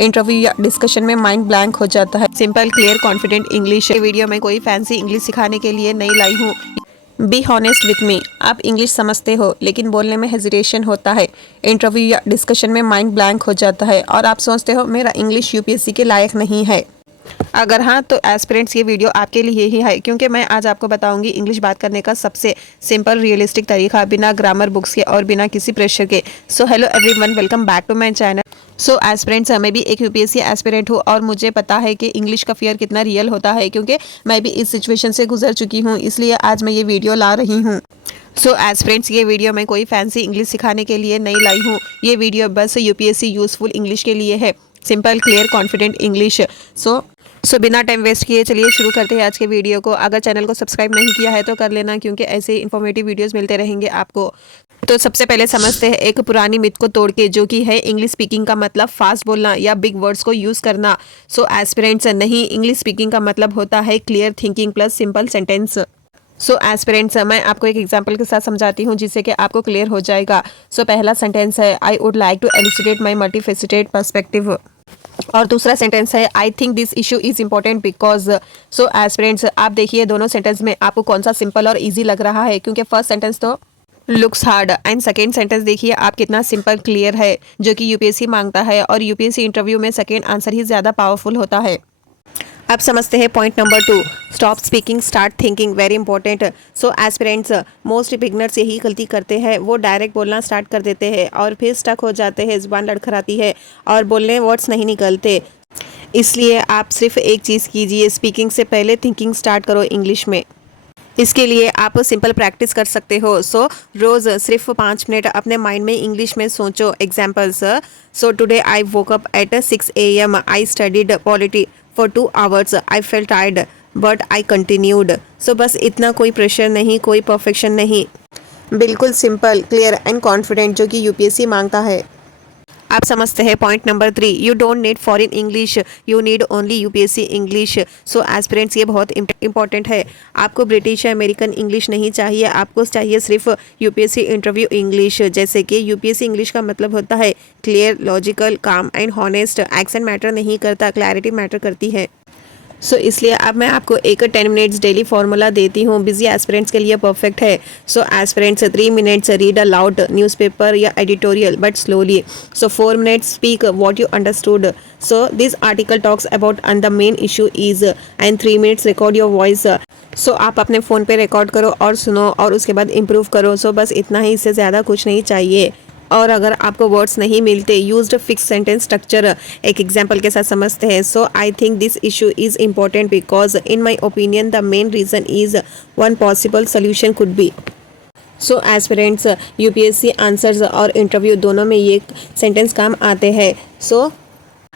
Interview या discussion में mind blank हो जाता है। Simple clear confident English. Video में कोई फैंसी इंग्लिश सिखाने के लिए नहीं लाई हूँ। Be honest with me. आप इंग्लिश समझते हो लेकिन बोलने में हेजिटेशन होता है। इंटरव्यू या डिस्कशन में माइंड ब्लैंक हो जाता है और आप सोचते हो मेरा इंग्लिश यूपीएससी के लायक नहीं है। अगर हाँ तो एस्पिरेंट्स ये वीडियो आपके लिए ही है, क्योंकि मैं आज आपको बताऊंगी इंग्लिश बात करने का सबसे सिंपल रियलिस्टिक तरीका, बिना ग्रामर बुक्स के और बिना किसी प्रेशर के। So hello everyone, welcome back to my channel. So aspirants, मैं भी एक यूपीएससी एस्पिरेंट हूँ और मुझे पता है कि इंग्लिश का फियर कितना रियल होता है, क्योंकि मैं भी इस सिचुएशन से गुजर चुकी हूँ, इसलिए आज मैं ये वीडियो ला रही हूँ। सो एस्पिरेंट्स, ये वीडियो मैं कोई फैंसी इंग्लिश सिखाने के लिए नहीं लाई हूँ। ये वीडियो बस यूपीएससी यूजफुल इंग्लिश के लिए है। Simple clear confident English. So बिना टाइम वेस्ट किए चलिए शुरू करते हैं आज के वीडियो को। अगर चैनल को सब्सक्राइब नहीं किया है तो कर लेना, क्योंकि ऐसे इन्फॉर्मेटिव वीडियोस मिलते रहेंगे आपको। तो सबसे पहले समझते हैं एक पुरानी मिथ को तोड़ के, जो कि है इंग्लिश स्पीकिंग का मतलब फास्ट बोलना या बिग वर्ड्स को यूज़ करना। सो एस्पिरेंट्स, नहीं, इंग्लिश स्पीकिंग का मतलब होता है clear thinking plus simple sentence. So aspirants, मैं आपको एक एग्जांपल के साथ समझाती हूँ जिससे कि आपको क्लियर हो जाएगा। सो पहला सेंटेंस है, I would like to elucidate my multifaceted perspective. और दूसरा सेंटेंस है, I think this issue is important because. So aspirants, आप देखिए दोनों सेंटेंस में आपको कौन सा सिंपल और इजी लग रहा है, क्योंकि फर्स्ट सेंटेंस तो looks hard and second sentence देखिए आप कितना सिंपल क्लियर है, जो कि यूपीएससी मांगता है, और यूपीएससी इंटरव्यू में सेकेंड आंसर ही ज़्यादा पावरफुल होता है। अब समझते हैं point number 2, stop speaking start thinking, very important. So aspirants, most beginners यही गलती करते हैं, वो डायरेक्ट बोलना स्टार्ट कर देते हैं और फिर स्टक हो जाते हैं, जुबान लड़खड़ाती है और बोलने वर्ड्स नहीं निकलते। इसलिए आप सिर्फ एक चीज़ कीजिए, स्पीकिंग से पहले थिंकिंग स्टार्ट करो इंग्लिश में। इसके लिए आप सिंपल प्रैक्टिस कर सकते हो। सो रोज़ सिर्फ 5 मिनट अपने माइंड में इंग्लिश में सोचो। Examples, so today I woke up at 6 AM, I studied polity for 2 hours, I felt tired but I continued. So बस इतना, कोई प्रेशर नहीं, कोई परफेक्शन नहीं, बिल्कुल सिंपल क्लियर एंड कॉन्फिडेंट, जो कि यूपीएससी मांगता है। आप समझते हैं point number 3, you don't need foreign English, you need only UPSC English. So aspirants, ये बहुत इंपॉर्टेंट है। आपको ब्रिटिश या अमेरिकन इंग्लिश नहीं चाहिए, आपको चाहिए सिर्फ यूपीएससी इंटरव्यू इंग्लिश। जैसे कि यूपीएससी इंग्लिश का मतलब होता है क्लियर, लॉजिकल, काम एंड हॉनेस्ट। एक्सेंट मैटर नहीं करता, क्लैरिटी मैटर करती है। सो इसलिए अब मैं आपको एक 10 मिनट्स डेली फार्मूला देती हूँ, बिजी एस्पिरेंट्स के लिए परफेक्ट है। So aspirants, 3 minutes read aloud newspaper या editorial but slowly. So 4 minutes speak what you understood, so this article talks about and the main issue is, and 3 minutes record your voice. So आप अपने phone पे record करो और सुनो और उसके बाद इम्प्रूव करो। सो बस इतना ही, इससे ज़्यादा कुछ नहीं चाहिए। और अगर आपको वर्ड्स नहीं मिलते, यूज्ड फिक्स सेंटेंस स्ट्रक्चर एक एग्जांपल के साथ समझते हैं। So I think this issue is important because in my opinion the main reason is, one possible solution could be. So aspirants, UPSC answers और इंटरव्यू दोनों में ये सेंटेंस काम आते हैं। सो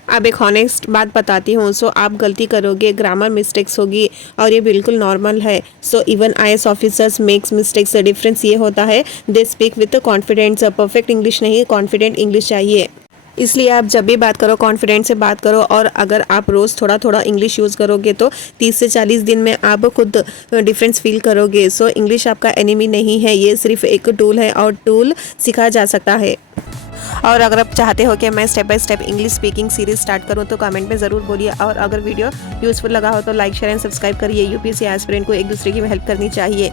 अब एक हॉनेस्ट बात बताती हूँ। सो आप गलती करोगे, ग्रामर मिस्टेक्स होगी और ये बिल्कुल नॉर्मल है। So even IAS officers makes mistakes. Difference ये होता है, they speak with confidence. Perfect English नहीं, कॉन्फिडेंट इंग्लिश चाहिए। इसलिए आप जब भी बात करो कॉन्फिडेंस से बात करो, और अगर आप रोज़ थोड़ा थोड़ा इंग्लिश यूज़ करोगे तो 30 से 40 दिन में आप खुद डिफरेंस फील करोगे। सो इंग्लिश आपका एनिमी नहीं है, ये सिर्फ एक टूल है और टूल सीखा जा सकता है। और अगर आप चाहते हो कि मैं step by step English speaking series start करूं तो कमेंट में ज़रूर बोलिए, और अगर वीडियो यूजफुल लगा हो तो लाइक, शेयर एंड सब्सक्राइब करिए। यूपीएससी एस्पिरेंट को एक दूसरे की हेल्प करनी चाहिए।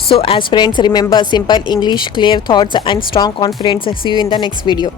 So aspirants, remember simple English, clear thoughts and strong confidence. See you in the next video.